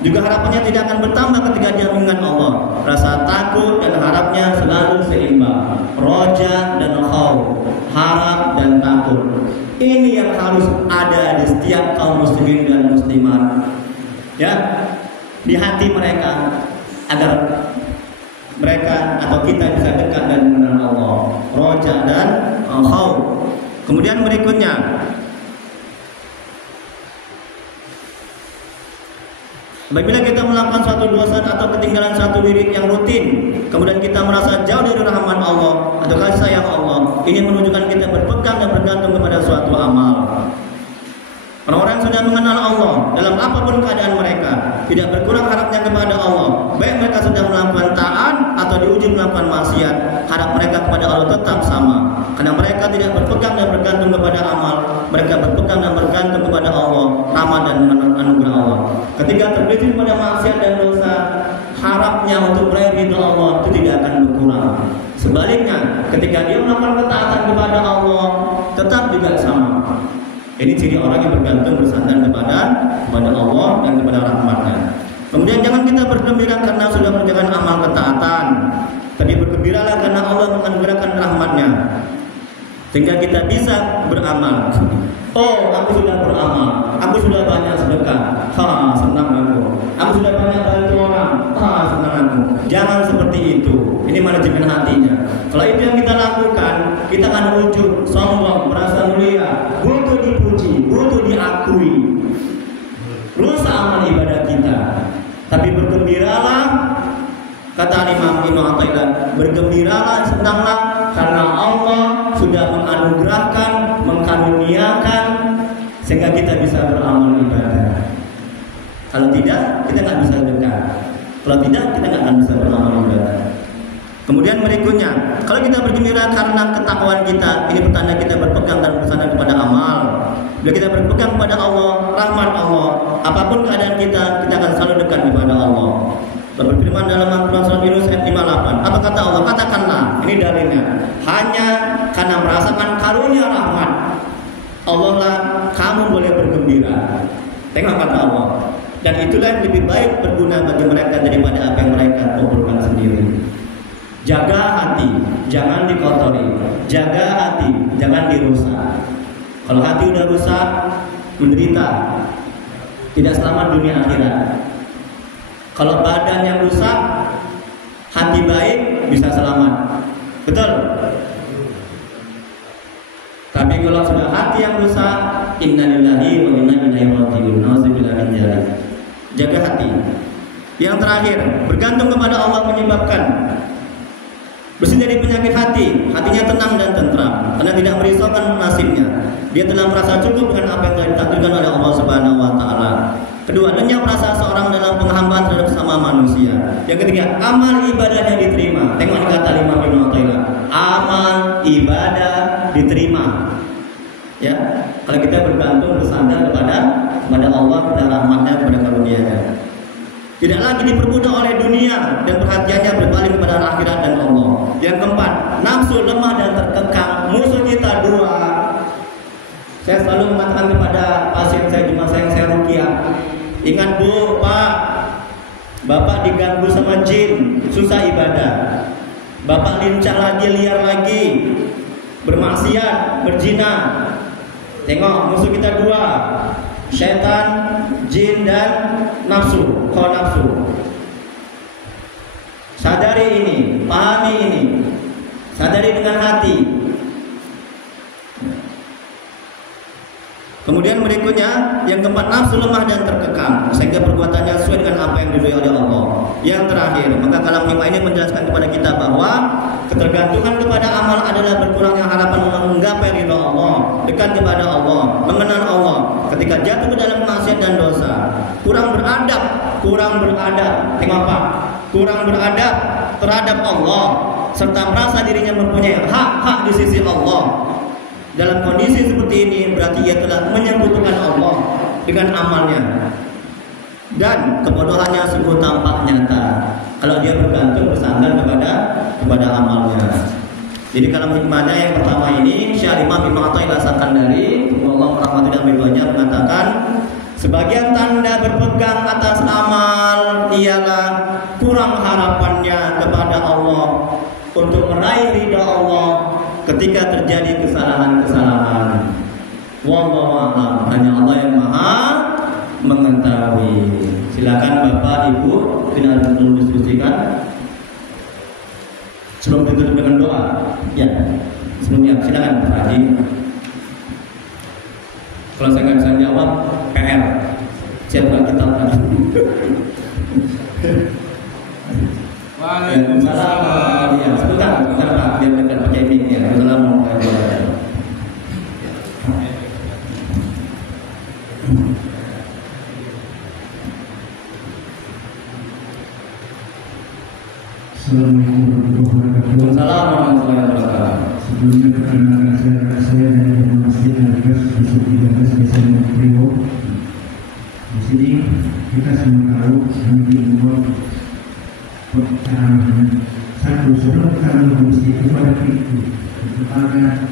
Juga harapannya tidak akan bertambah ketika dia mengingat Allah. Rasa takut dan harapnya selalu seimbang. Roja dan khauf, harap dan takut. Ini yang harus ada di setiap kaum muslimin dan muslimat. Ya, di hati mereka, agar mereka atau kita bisa dekat dan mengenal Allah. Roja dan khauf. Kemudian berikutnya, apabila kita melakukan suatu dosa atau ketinggalan satu wirid yang rutin, kemudian kita merasa jauh dari rahmat Allah atau kasih sayang Allah, ini menunjukkan kita berpegang dan bergantung kepada suatu amal. Orang-orang yang sudah mengenal Allah dalam apapun keadaan mereka, tidak berkurang harapnya kepada Allah, baik mereka sedang melakukan taat atau diuji melakukan maksiat, harap mereka kepada Allah tetap sama, karena mereka tidak berpegang dan bergantung kepada amal, mereka berpegang dan bergantung kepada Allah, rahmat dan anugerah Allah. Ketika tergelincir pada maksiat dan dosa, harapnya untuk meraih ridha Allah itu tidak akan berkurang. Sebaliknya, ketika dia melakukan ketaatan kepada Allah, tetap juga sama. Ini ciri orang yang bergantung, bersandar kepada Allah dan kepada rahmatnya. Kemudian jangan kita bergembira karena sudah mengerjakan amal ketaatan, tapi bergembiralah karena Allah menganugerahkan rahmatnya, sehingga kita bisa beramal. Oh, aku sudah beramal, aku sudah banyak sedekah, senang aku. Aku sudah banyak bantu orang, senang aku. Jangan seperti itu. Ini manajemen hatinya. Kalau itu yang kita lakukan, kita akan ujub, sombong, merasa mulia, butuh dipuji, butuh diakui, rusak amal ibadah kita. Tapi bergembiralah, kata Imam Ibnu Athaillah, bergembiralah, senanglah, karena Allah sudah menganugerahkan, mengkaruniakan, sehingga kita bisa beramal ibadah. Kalau tidak, kita nggak bisa dekat. Kalau tidak, kita nggak akan bisa beramal ibadah. Kemudian berikutnya, kalau kita bergembira karena ketakwaan kita, ini pertanda kita berpegang dan bersandar kepada amal. Bila kita berpegang kepada Allah, rahmat Allah, apapun keadaan kita akan selalu dekat kepada Allah. Berfirman dalam Al-Quran Surat Yunus ayat 58. Apa kata Allah? Katakanlah, ini dalilnya, hanya karena merasakan karunia rahmat Allah lah kamu boleh bergembira. Tengok kata Allah. Dan itulah yang lebih baik berguna bagi mereka daripada apa yang mereka kumpulkan sendiri. Jaga hati, jangan dikotori. Jaga hati, jangan dirusak. Kalau hati udah rusak, menderita, tidak selamat dunia akhirat. Kalau badan yang rusak, hati baik bisa selamat. Betul? Tapi kalau sudah hati yang rusak, innalillahi wa inna ilaihi raji'un. Nauzubillah min dzalik. Jaga hati. Yang terakhir, bergantung kepada Allah menyebabkan bersih dari penyakit hati, hatinya tenang dan tentram karena tidak merisaukan nasibnya. Dia telah merasa cukup dengan apa yang telah ditakdirkan oleh Allah Subhanahu wa taala. Kedua, lenyap rasa seorang dalam penghambaan terhadap sesama manusia. Yang ketiga, amal ibadahnya diterima. Tengok kata Imam Ibnu Athaillah, amal ibadah diterima. Ya, kalau kita bergantung, bersandar kepada Allah, kepada rahmatnya, kepada karunia-Nya. Tidak lagi diperbudak oleh dunia dan perhatiannya berpaling kepada akhirat dan Allah. Yang keempat, nafsu lemah dan terkekang. Musuh kita dua. Saya selalu mengatakan kepada pasien saya di masa yang saya ruqyah, ingat Bu, Pak, Bapak diganggu sama jin, susah ibadah. Bapak lincah lagi, liar lagi, bermaksiat, berzina. Tengok, musuh kita dua. syaitan, jin dan nafsu, hawa nafsu. Sadari ini, pahami ini. Sadari dengan hati. Kemudian berikutnya, yang keempat, nafsu lemah dan terkekang sehingga perbuatannya sesuai dengan apa yang diridhoi oleh Allah. Yang terakhir, maka kalam hikmah ini menjelaskan kepada kita bahwa ketergantungan kepada amal adalah berkurangnya harapan menggapai ridha Allah, dekat kepada Allah, mengenal Allah. Ketika jatuh ke dalam maksiat dan dosa, kurang beradab. Tengok Pak, kurang beradab terhadap Allah serta merasa dirinya mempunyai hak di sisi Allah. Dalam kondisi seperti ini berarti ia telah menyekutukan Allah dengan amalnya dan kebodohannya sungguh tampak nyata kalau dia bergantung bersandar kepada amalnya. Jadi kalau hikmahnya yang pertama ini, Syekh Imam Ibnu Athaillah Sakandari Allah merahmati dan ridhonya mengatakan sebagian tanda berpegang atas amal ialah kurang harapannya kepada Allah untuk meraih ridha Allah ketika terjadi kesalahan-kesalahan. Wallahu a'lam. Hanya Allah yang Maha mengetahui. Silakan Bapak Ibu tidak perlu diskusikan. Sebelum ditutup dengan doa. Ya. Sebelumnya silakan Pak Haji. Kalau saya nggak bisa jawab, PR. Siapa kitab tadi? Waalaikumsalam. Ya, sebentar Pak, biar dekat pakai mic-nya. Assalamualaikum warahmatullahi wabarakatuh. Sebelumnya perkenalkan saya dari Masjid Al-Ghaz di Sukidatas Desa Priok. Di sini kita semua tahu kami membuat satu sebelum kami mengisi itu pada pintu kepada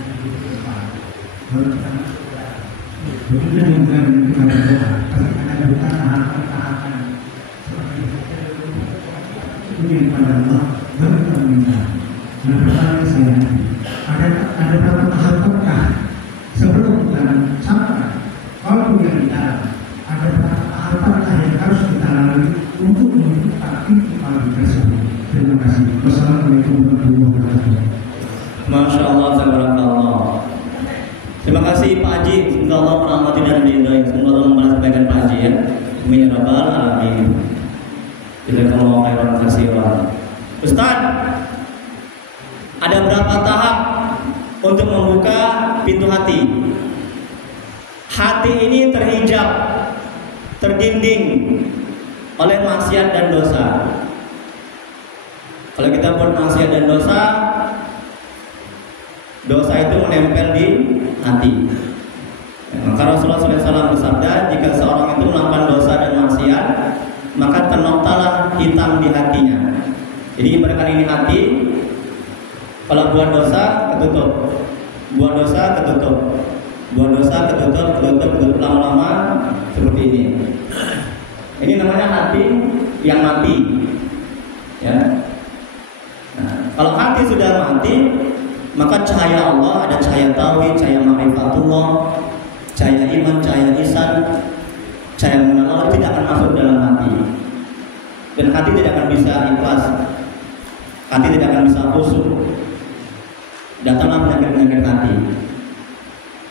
begitu juga kita berdoa pasti ada tahapan seperti kepada Allah baru kita minta. Nah, pertanyaan saya, ada berapa tahapatkah sebelum kita sampai? Kalau yang di dalam, ada berapa tahapatkah yang harus kita lalui untuk membuka pintu paling tersebut? Terima kasih. Wassalamualaikum warahmatullahi wabarakatuh. Masya Allah, tabarakallah. Terima kasih Pak Haji. Semoga Allah merahmati dan meridhai. Semoga Allah membalas kebaikan Pak Haji ya. Amin ya rabbal alamin. Jazakallahu khairan katsiran. Ustaz, ada berapa tahap untuk membuka pintu hati? Hati ini terhijab, terdinding oleh maksiat dan dosa. Kalau kita buat maksiat dan dosa, dosa itu menempel di hati. Maka Rasulullah SAW bersabda, jika seorang itu melakukan dosa dan maksiat, maka ternoktalah hitam di hatinya. Jadi ibaratkan ini hati, kalau buat dosa ketutup, buat dosa ketutup, buat dosa ketutup, lama-lama seperti ini. Ini namanya hati yang mati. Ya. Nah, kalau hati sudah mati, maka cahaya Allah, ada cahaya tauhid, cahaya ma'rifatullah, cahaya iman, cahaya ihsan, cahaya mengenal Allah tidak akan masuk dalam hati. Dan hati tidak akan bisa ikhlas. Hati tidak akan bisa khusyuk. Datanglah penyakit-penyakit hati.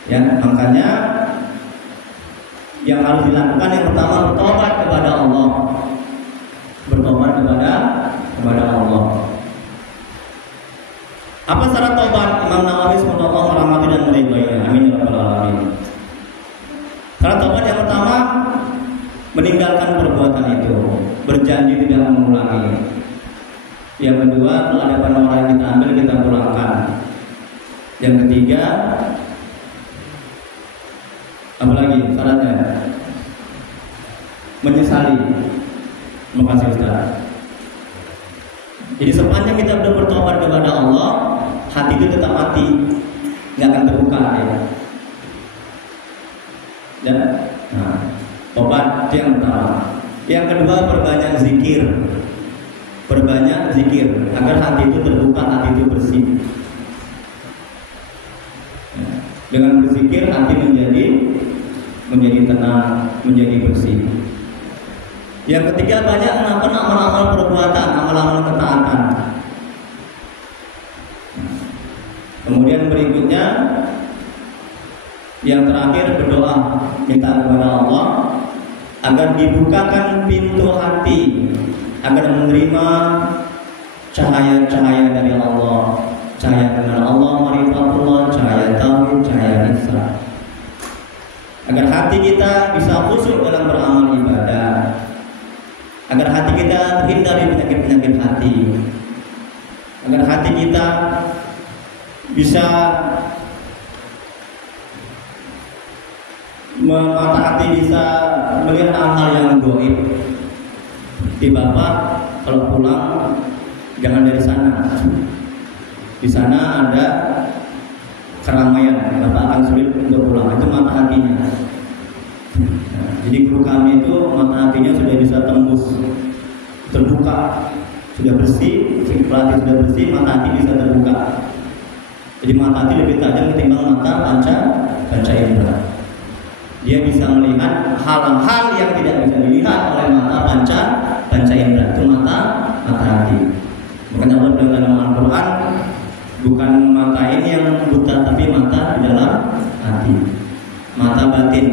Ya, makanya yang harus dilakukan yang pertama bertobat kepada Allah. Bertobat kepada Allah. Apa syarat tobat? Imam Nawawi semoga Allah merahmati dan meridhoinya. Amin ya rabbal alamin. Syarat tobat yang pertama meninggalkan perbuatan itu, berjanji tidak mengulangi. Yang kedua, kalau ada penawar yang kita ambil kita pulangkan. Yang ketiga, apa lagi syaratnya? Menyesali. Terima kasih Ustaz. Jadi sepanjang kita sudah bertobat kepada Allah, hati itu tetap mati, nggak akan terbuka ya. Dan tobat itu yang pertama. Yang kedua, perbanyak zikir. Perbanyak zikir agar hati itu terbuka, hati itu bersih. Dengan berzikir hati menjadi menjadi tenang, menjadi bersih. Yang ketiga, banyak melakukan amal-amal perbuatan, amal-amal ketaatan. Kemudian berikutnya, yang terakhir, berdoa, minta kepada Allah agar dibukakan pintu hati, agar menerima cahaya-cahaya dari Allah, cahaya kenal Allah, marifatullah, cahaya tauhid, cahaya Islam. Agar hati kita bisa khusyuk dalam beramal ibadah, agar hati kita terhindar dari penyakit-penyakit hati, agar hati kita bisa mata hati bisa melihat hal-hal yang gaib. Di Bapak kalau pulang jangan dari sana. Di sana ada keramaian, Bapak akan sulit untuk pulang. Itu mata hatinya. Nah, jadi guru kami itu mata hatinya sudah bisa tembus, terbuka, sudah bersih. Si pelatih sudah bersih, mata hati bisa terbuka. Jadi mata hati lebih tajam ketimbang mata panca indera. Dia bisa melihat hal-hal yang tidak bisa dilihat oleh mata panca indera. Itu mata hati. Makanya Allah bilang dalam Al-Quran, bukan mata ini yang buta, tapi mata di dalam hati, mata batin.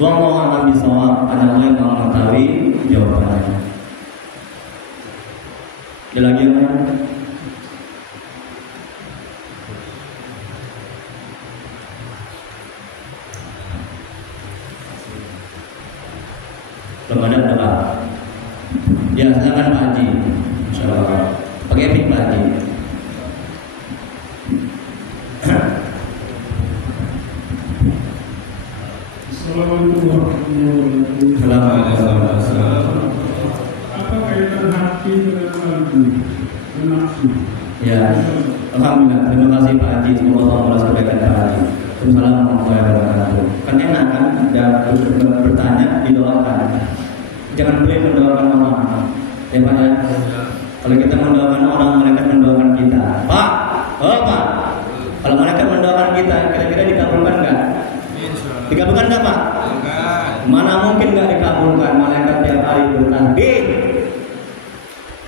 Wallahu a'lam bishawab. Ada Allah yang mengetahui jawabannya. Ada lagi yang lain? Belum ada doa. Ya, silakan Pak Haji. Insyaallah. Pakai mic Pak Haji. Assalamualaikum warahmatullahi wabarakatuh. Apa kaitan hati dengan kalbu dan nafsu? Ya, alhamdulillah. Terima kasih Pak Haji. Semoga Allah membalas kebaikan Pak Haji. Assalamualaikum warahmatullahi wabarakatuh. Kan enak kan? Ada bertanya, didoakan. Jangan boleh mendoakan orang. Ya Pak ya. Kalau kita mendoakan orang, malaikat mendoakan kita. Pak, oh Pak. Kalau malaikat mendoakan kita, kira-kira dikabulkan nggak? Dikabulkan nggak Pak? Mana mungkin nggak dikabulkan? Malaikat tiap hari bertasbih.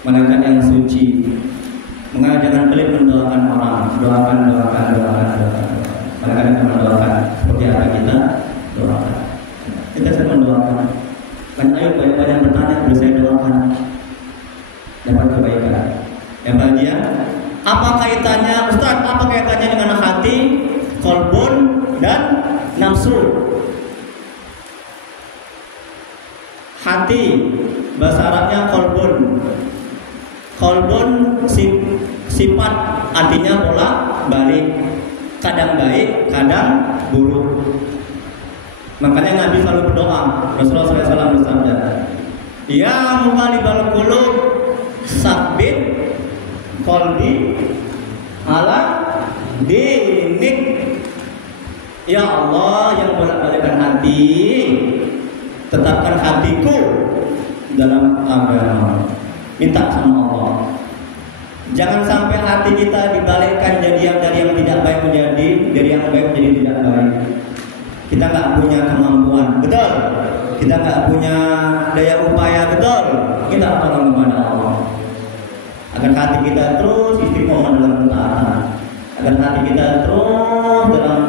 Malaikat yang suci. Mengapa jangan pelit mendoakan orang? Doakan. Malaikat yang mendoakan. Seperti apa kita doakan? Kita sedang mendoakan. Kan ayo banyak bertanya, boleh saya doakan dapat kebaikan. Yang bahagia, apa kaitannya Ustaz? Apa kaitannya dengan hati, kolbun dan nafsu? Hati bahasa Arabnya kolbun. Kolbun sifat artinya bolak balik, kadang baik, kadang buruk. Makanya Nabi selalu berdoa. Rasulullah SAW bersabda, Ya muqallibal qulub, sabbit qalbi ala dinik. Ya Allah yang bolak-balikkan hati, tetapkan hatiku dalam agama. Minta sama Allah. Jangan sampai hati kita dibalikkan dari yang tidak baik menjadi dari yang baik menjadi tidak baik. Kita nggak punya kemampuan, betul. Kita nggak punya daya upaya, betul. Kita tolong kepada Allah agar hati kita terus istiqomah dalam ketaatan, agar hati kita terus dalam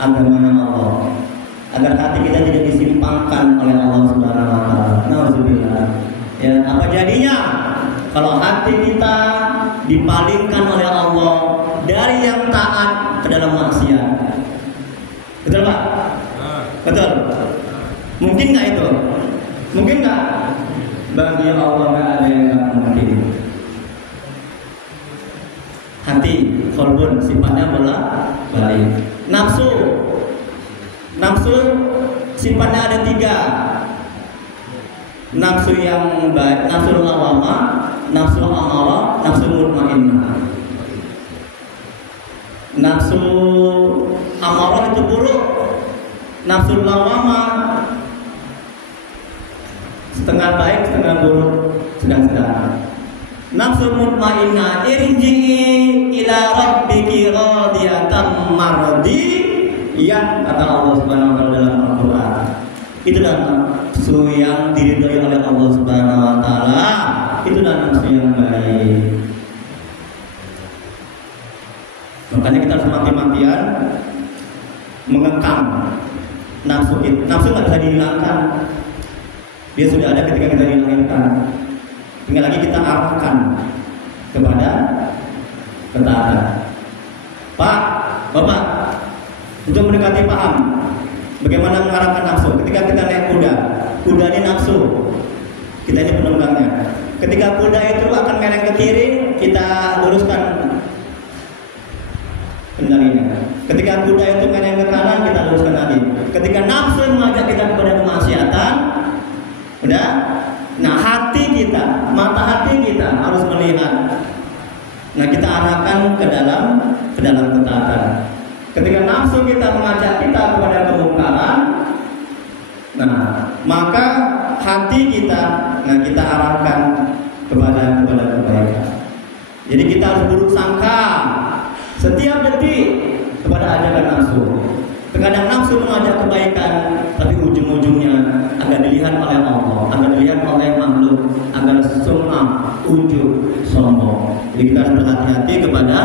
agama Allah, agar hati kita tidak disimpangkan oleh Allah Subhanahu Wa Taala. Nauzubillah. Ya, apa jadinya kalau hati kita dipalingkan oleh Allah dari yang taat ke dalam maksiat? Betul Pak? Betul. Mungkin nggak itu? Mungkin nggak? Bagi Allah nggak ada yang nggak mungkin. Hati, kolbun, sifatnya balik. Nafsu sifatnya ada 3. Nafsu yang baik, nafsu lawamah, nafsu amarah, nafsu mutmainnah. Nafsu amarah itu buruk, nafsu lawamah setengah baik, setengah buruk, sedang-sedang. Nafsu mutmainnah, irji'i ila rabbiki radiyatan mardiyah. Iya, kata Allah Subhanahu wa taala dalam Al-Qur'an. Itulah nafsu yang diridhoi oleh Allah Subhanahu wa taala. Itulah nafsu yang baik. Makanya kita harus mati-matian mengekang nafsu itu. Nafsu nggak bisa dihilangkan. Dia sudah ada ketika kita dilahirkan. Tinggal lagi kita arahkan kepada ketaatan. Pak, Bapak, untuk mendekati paham bagaimana mengarahkan nafsu. Ketika kita naik kuda, kuda ini nafsu, kita ini penunggangnya. Ketika kuda itu akan mereng ke kiri, kita luruskan kendalinya. Ketika kuda itu mereng ke kanan, kita luruskan lagi. Ketika nafsu mengajak kita kepada kemaksiatan, udah. Nah, hati kita, mata hati kita harus melihat. Nah, kita arahkan ke dalam ketaatan. Ketika nafsu kita mengajak kita kepada kemungkaran, nah, maka hati kita, nah, kita arahkan kepada kebaikan. Jadi kita harus buruk sangka setiap detik kepada ajakan nafsu. Terkadang nafsu mengajak kebaikan, tapi ujung-ujungnya akan dilihat oleh Allah, akan dilihat oleh makhluk, akan sum'ah, ujub, sombong. Jadi kita harus berhati-hati kepada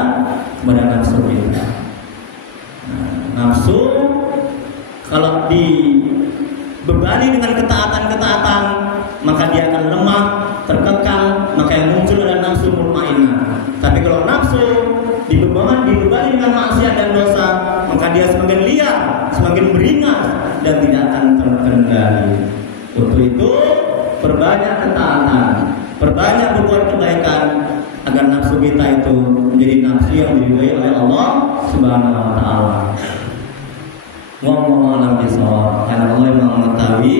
nafsu kita. Nafsu kalau dibebani dengan ketaatan-ketaatan, maka dia akan lemah, terkekang, maka yang muncul adalah nafsu mutmainnah. Tapi kalau nafsu dibebani dengan maksiat dan dosa, maka dia semakin liar, semakin beringas, dan tidak akan terkendali. Untuk itu, perbanyak ketaatan, perbanyak berbuat kebaikan, agar nafsu kita itu menjadi nafsu yang diridhoi oleh Allah Subhanahu wa taala. Wallahu a'lam bishawab. Karena Allah yang mengetahui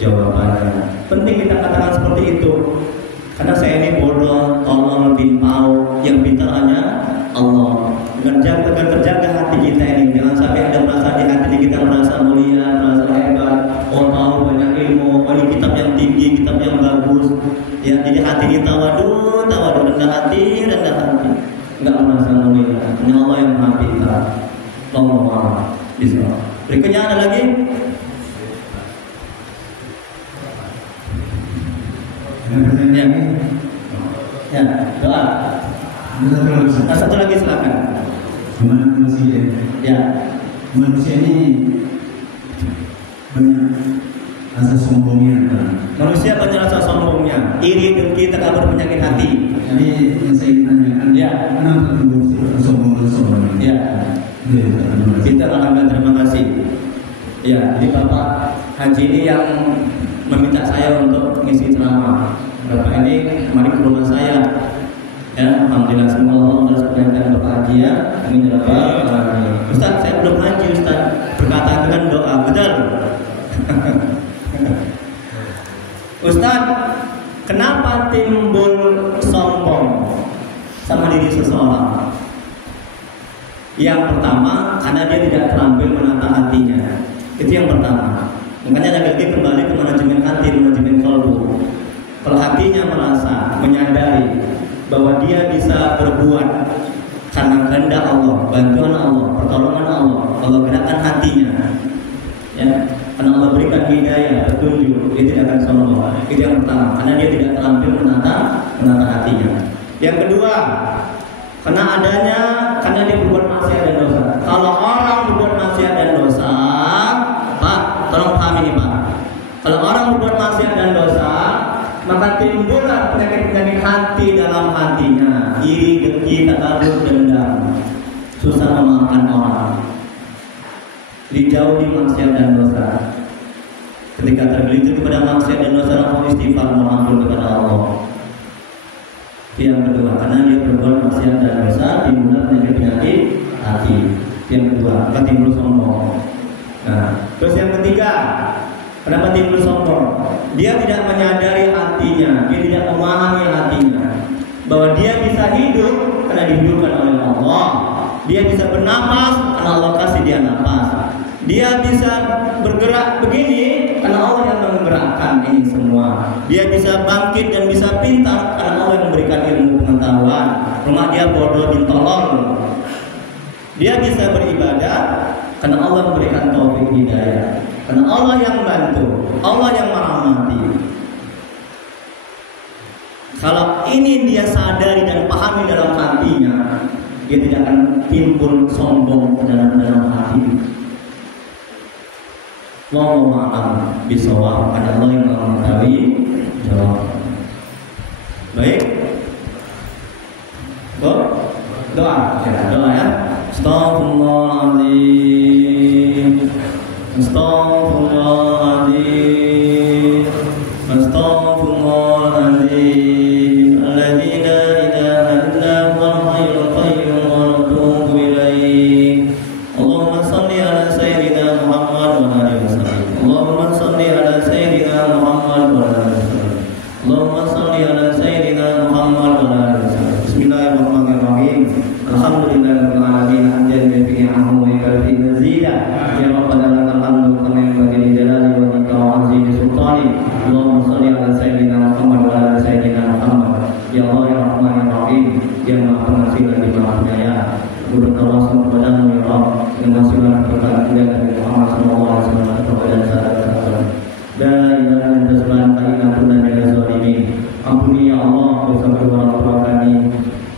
jawabannya. Penting kita katakan seperti itu. Karena saya ini bodoh, tolong timpau, yang pintar hanya Allah. Dengan terjaga hati kita ini, jangan sampai ada merasa di hati kita merasa mulia, merasa hebat, oh tahu banyak ilmu, oh ini kitab yang tinggi, kitab yang bagus. Ya, jadi hati kita waduh, rendah hati, enggak merasa mulia. Hanya Allah yang maha pintar. Allah bisa. Berikutnya ada lagi. Ya, doa. Satu lagi silakan. Gimana manusia? Ya. Manusia ini banyak rasa sombongnya. Manusia banyak rasa sombongnya, iri, dengki, takabur, penyakit hati. Jadi yang saya tanyakan, ya, kenapa sombong? Ya. Kita akan terima kasih. Ya, jadi Bapak Haji ini yang meminta saya untuk mengisi ceramah. Bapak ini kemarin ke rumah saya. Ya, alhamdulillah semua Allah berkaitan Bapak Haji ya. Ini adalah Ustaz, saya belum haji Ustaz. Berkata dengan doa, betul. Ustaz, kenapa timbul sombong sama diri seseorang? Yang pertama, karena dia tidak terampil menata hatinya. Itu yang pertama. Makanya lagi kembali ke manajemen hati, manajemen kalbu. Kalau hatinya merasa, menyadari bahwa dia bisa berbuat karena kehendak Allah, bantuan Allah, pertolongan Allah, kalau gerakan hatinya, ya, karena Allah berikan hidayah, petunjuk, dia tidak akan sombong. Itu yang pertama, karena dia tidak terampil menata hatinya. Yang kedua, karena dia berbuat maksiat dan dosa. Kalau orang berbuat maksiat dan dosa, Pak, tolong pahami ini Pak. Kalau orang berbuat maksiat dan dosa, maka timbullah penyakit-penyakit hati dalam hatinya, iri, dengki, takabur, dendam, susah memaafkan orang, dijauhi maksiat dan dosa. Ketika tergelincir kepada maksiat dan dosa, langsung istighfar, mengampun kepada Allah. Yang kedua, karena dia berbuat maksiat dan dosa, timbul penyakit hati. Yang kedua, maka timbul sombong. Nah, terus yang ketiga, kenapa timbul sombong? Dia tidak menyadari hatinya, dia tidak memahami hatinya, bahwa dia bisa hidup karena dihidupkan oleh Allah. Dia bisa bernapas karena Allah kasih dia napas. Dia bisa bergerak begini karena Allah yang menggerakkan ini semua. Dia bisa bangkit dan bisa pintar karena Allah yang memberikan ilmu pengetahuan. Rumah dia bodoh bin tolol. Dia bisa beribadah Karena Allah memberikan taufik hidayah. Karena Allah yang bantu, Allah yang merahmati. Kalau ini dia sadari dan pahami dalam hatinya, dia tidak akan timbul sombong dalam hati. Wallahu a'lam bishawab. Ada Allah yang mengetahui jawab. Baik. Doa ya. Astaghfirullahaladzim. Astaghfirullahaladzim. Astaghfirullahaladzim. Alladzi la ilaha illa huwal hayyul qayyum wa natubu ilaih. Allahumma shalli ala sayyidina Muhammad wa ala alihi wasallam. Allahumma shalli ala sayyidina Muhammad wa ala alihi wasallam. Allahumma shalli ala sayyidina Muhammad wa ala alihi wasallam. Bismillahirrahmanirrahim. Alhamdulillahirabbil alamin. Hamdan bi'ni'amihi wa yakfi mazida. Ya rabbana lakal hamdu kama yanbaghi li jalali wajhika wa 'azimi sultani. Allahumma shalli ala sayyidina Muhammad wa ala sayyidina Muhammad. Ya Allah ya Rahman ya Rahim, yang Maha Pengasih lagi Maha Penyayang. Bertawassul kepadamu ya Rabb, yang masih berkat Nabi Muhammad sallallahu alaihi wasallam kepada sahabat-sahabat. La ilaha illa subhanaka inna kunna minaz zalimin. Ampuni ya Allah dosa kedua orang tua kami.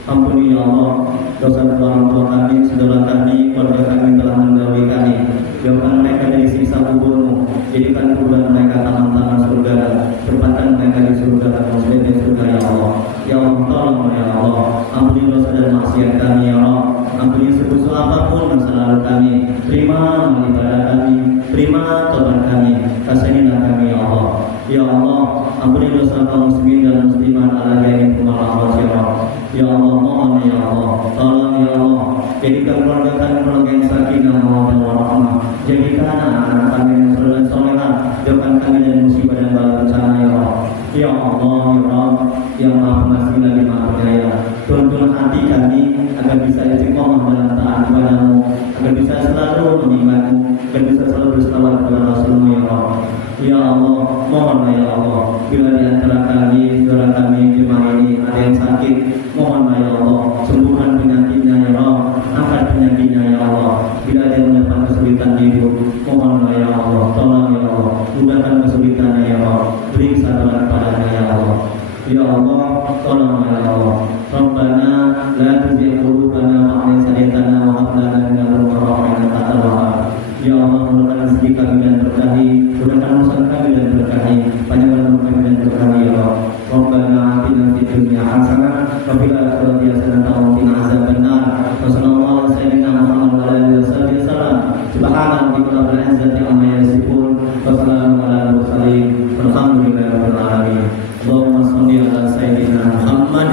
Ampuni ya Allah dosa kedua orang tua kami, saudara kami, keluarga kami telah mendahului kami. Jauhkan mereka dari siksa kubur-Mu. Jadikan kuburan mereka taman-taman surga. Tempatkan mereka di surga dan muslim surga ya Allah. Ya Allah tolong ya Allah. Ampuni dosa dan maksiat kami ya Allah. Ampuni sebesar apapun masa lalu kami. Terima ibadah kami, terima tobat kami. Kasihanilah kami ya Allah. Ya Allah, ampuni dosa kaum muslimin dan muslimat ala jami kumala ya Allah. Ya Allah, mohon ya Allah, tolong ya Allah. Jadikan keluarga kami keluarga yang sakinah mawaddah warahmah. Jadikan anak-anak kami yang saleh dan salehah. Jauhkan kami dari musibah dan bala bencana ya Allah. Ya Allah, ya Rabb, yang Maha Pengasih lagi Maha Penyayang. Tuntun hati kami agar bisa istiqomah dalam taat kepada-Mu, agar bisa selalu mengingat-Mu, agar bisa selalu berselawat kepada Rasul-Mu ya Rabb. Ya Allah, mohonlah ya Allah, bila di antara kami, saudara kami jemaah ini ada yang sakit, mohonlah ya Allah, sembuhkan penyakitnya ya Rabb, angkat penyakitnya ya Allah. Bila ada yang mendapat kesulitan hidup, mohonlah ya Allah, tolong ya Allah, mudahkan kesulitannya ya Rabb, beri kesabaran padanya ya Allah. Ya Allah, tolonglah ya Allah. Rabbana la tuzigh qulubana ba'da idh hadaytana wa hab lana min ladunka rahmatan innaka antal wahhab. Ya Allah, mudahkan rezeki kami dan berkahi, mudahkan urusan kami dan berkahi, panjangkan umur kami dan berkahi ya Allah. Rabbana atina fid dunya hasanah wa fil akhirati hasanah wa qina azabannar. Wa sallallahu ala sayyidina Muhammad wa ala alihi wasallam. Subhana rabbika rabbil izzati amma yasifun wa salamun alal mursalin. Walhamdulillahi rabbil alamin. Allahumma shalli ala sayyidina Muhammad.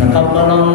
Taqabbalallahu